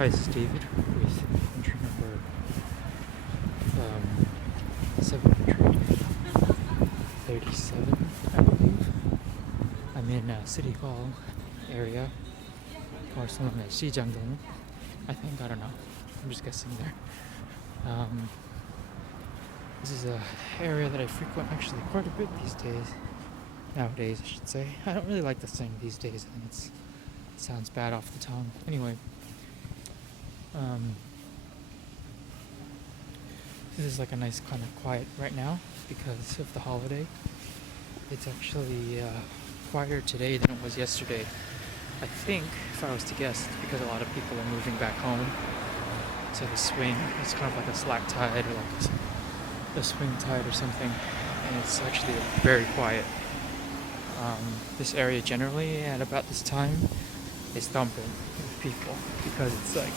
Hi, this is David with entry number 737, I believe. I'm in City Hall area, or something like Xijangdong, I think. I don't know. I'm just guessing there. This is a area that I frequent actually quite a bit these days. Nowadays, I should say. I don't really like the saying these days. I think it sounds bad off the tongue. Anyway, this is like a nice kind of quiet right now because of the holiday. It's actually quieter today than it was yesterday. I think, if I was to guess, it's because a lot of people are moving back home to the swing. It's kind of like a slack tide or like a swing tide or something, and it's actually very quiet. This area generally at about this time is thumping with people because it's like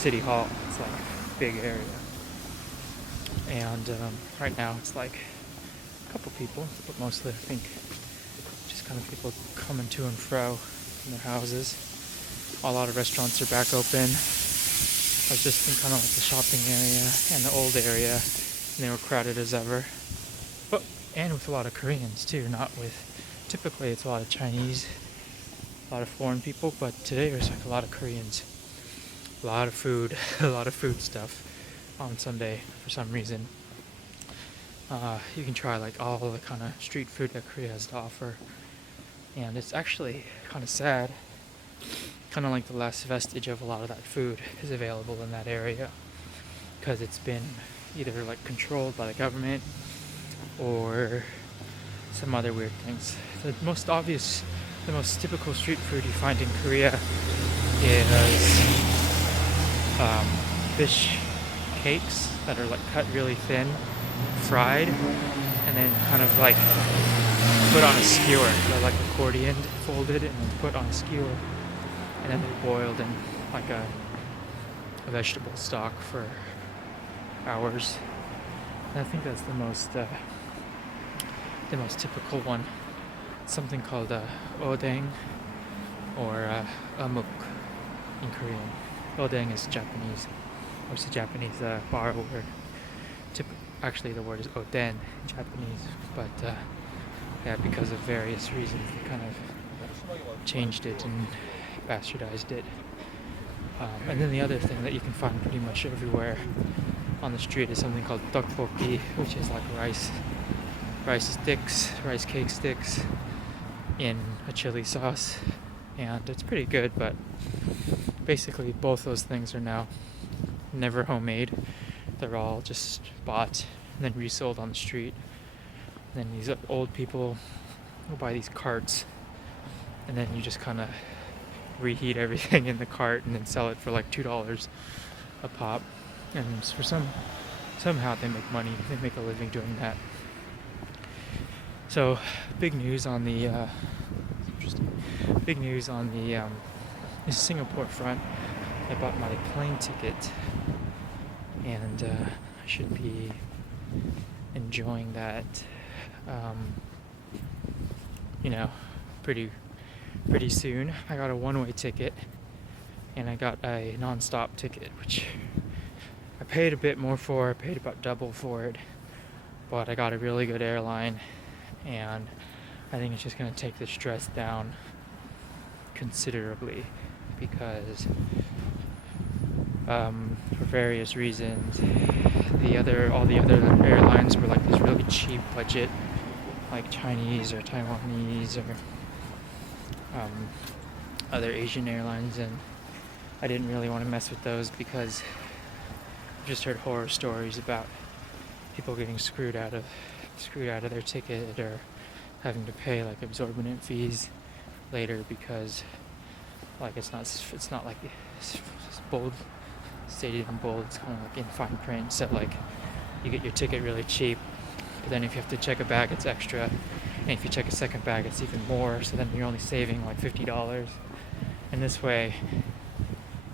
City Hall. It's like a big area, and right now it's like a couple people, but mostly I think just kind of people coming to and fro from their houses. A lot of restaurants are back open. I was just in kind of like the shopping area and the old area, and they were crowded as ever. But and with a lot of Koreans too, not with. Typically it's a lot of Chinese, a lot of foreign people, but today there's like a lot of Koreans. A lot of food, a lot of food stuff on Sunday for some reason. You can try like all the kind of street food that Korea has to offer, and it's actually kind of sad. Kind of like the last vestige of a lot of that food is available in that area because it's been either like controlled by the government or some other weird things. The most obvious, the most typical street food you find in Korea is fish cakes that are like cut really thin, fried, and then kind of like put on a skewer. They're like accordion folded and then put on a skewer, and then they're boiled in like a vegetable stock for hours. And I think that's the most typical one. Something called odeng or amuk in Korean. Odeng is Japanese, or it's a Japanese borrowed word. Actually, the word is oden in Japanese, but yeah, because of various reasons, they kind of changed it and bastardized it. And then the other thing that you can find pretty much everywhere on the street is something called tteokbokki, which is like rice sticks, rice cake sticks in a chili sauce, and it's pretty good, but basically both those things are now never homemade. They're all just bought and then resold on the street. And then these old people will buy these carts, and then you just kind of reheat everything in the cart and then sell it for like $2 a pop. And for somehow they make money. They make a living doing that. So big news on the Singapore front. I bought my plane ticket, and I should be enjoying that. Pretty soon. I got a one-way ticket, and I got a non-stop ticket, which I paid a bit more for. I paid about double for it, but I got a really good airline, and I think it's just going to take the stress down considerably because for various reasons all the other airlines were like this really cheap budget, like Chinese or Taiwanese or other Asian airlines, and I didn't really want to mess with those because I've just heard horror stories about people getting screwed out of their ticket or having to pay like exorbitant fees later because like it's not like it's bold stated in bold. It's kind of like in fine print. So like you get your ticket really cheap, but then if you have to check a bag, it's extra, and if you check a second bag, it's even more. So then you're only saving like $50. And this way,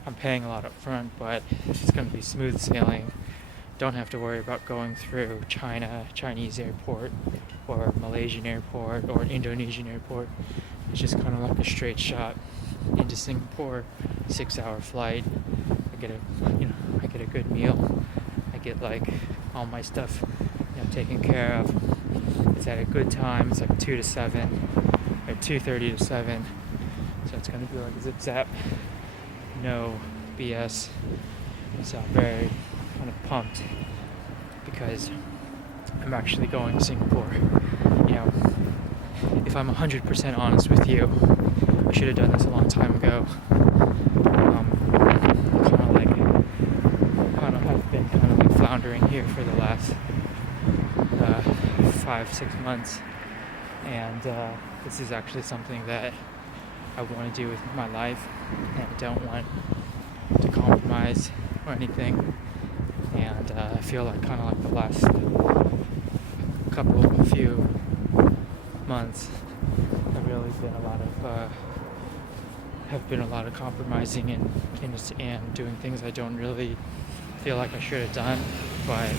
I'm paying a lot up front, but it's going to be smooth sailing. Don't have to worry about going through Chinese airport, or Malaysian airport, or Indonesian airport. It's just kind of like a straight shot. into Singapore, 6-hour flight. I get a good meal. I get like all my stuff, taken care of. It's at a good time. It's like 2 to 7 or 2:30 to 7. So it's gonna be like a zip zap, no BS. So I'm very kind of pumped because I'm actually going to Singapore. If I'm 100% honest with you, I should have done this a long time ago. I've been kind of like floundering here for the last 5-6 months, and this is actually something that I want to do with my life, and I don't want to compromise or anything. And I feel like kind of like the last few months have really been a lot of compromising and doing things I don't really feel like I should have done. But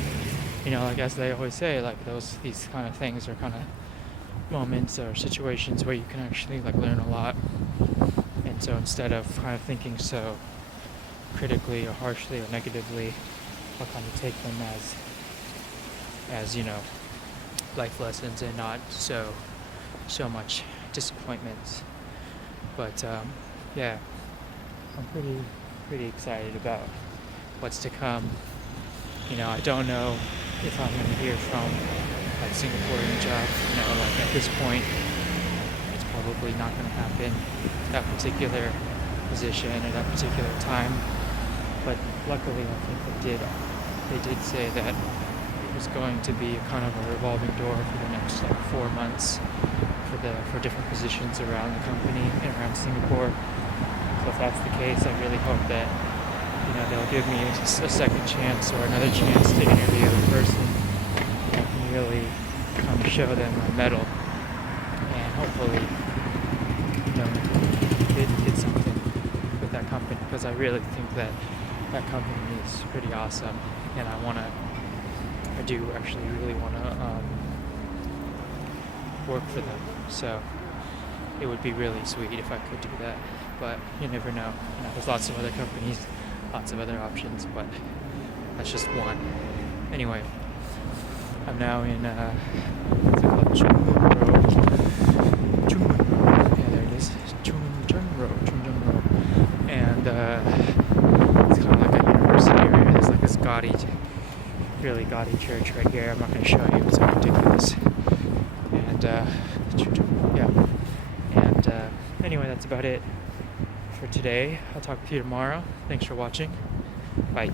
like as they always say, like these kind of things are kind of moments or situations where you can actually like learn a lot. And so instead of kind of thinking so critically or harshly or negatively, I'll kind of take them as life lessons and not so much disappointments. But yeah, I'm pretty excited about what's to come. I don't know if I'm going to hear from like Singaporean job. Like at this point, it's probably not going to happen. That particular position at that particular time. But luckily, I think they did say that it was going to be kind of a revolving door for the next like 4 months for different positions around the company and around Singapore. So if that's the case, I really hope that they'll give me a second chance or another chance to interview in person. I can really kind of show them my mettle, and hopefully did something with that company, because I really think that company is pretty awesome, and I do actually really want to work for them. So it would be really sweet if I could do that, but you never know. There's lots of other companies, lots of other options, but that's just one. Anyway, I'm now in what's it called? Chung Road. Yeah, there it is. Chung Road. And it's kind of like a university area. There's like this really gaudy church right here. I'm not going to show you, it's ridiculous. And yeah. And anyway, that's about it for today. I'll talk to you tomorrow. Thanks for watching. Bye.